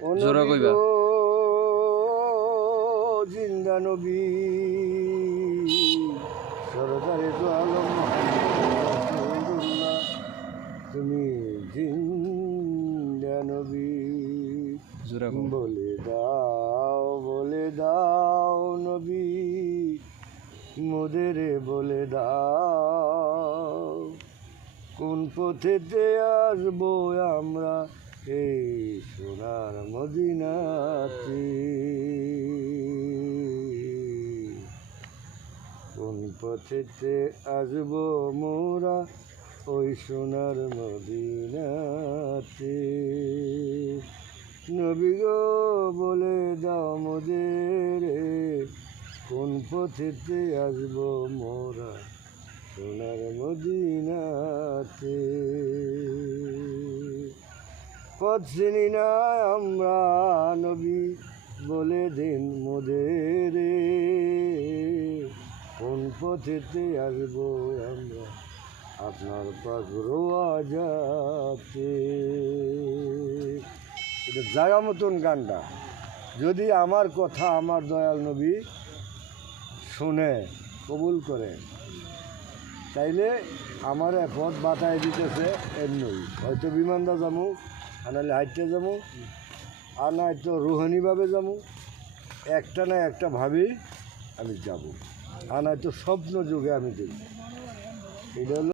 জোরা কইবা জিন্দা নবী সরদারে তো আলম তুমি জিন্দা নবী জোরা কও বলে দাও নবী মোদেরে বলে দাও কোন পথেতে আসবো আমরা এই সোনার মদিনাতে কোন পথেতে আসবো মোরা ওই সোনার মদিনাতে নবী গো বলে দাও মোদেরে কোন পথেতে আসবো মোরা সোনার মদিনাতে পথ চিনি না আমরা নবী বলে দিন মোদেরে কোন পথেতে আসবো আমরা আপনার পাগরোয়া যাতে এটা জায়গা মতন গানটা যদি আমার কথা আমার দয়াল নবী শুনে কবুল করে তাইলে আমার পথ বাতায় দিতেছে এমনি হয়তো বিমানটা যাবো আর নাহলে হাইটে যাবো আর নয়তো রুহানিভাবে যাবো একটা না একটা ভাবেই আমি যাব আর নয়তো স্বপ্ন যুগে আমি দেখব এটা হলো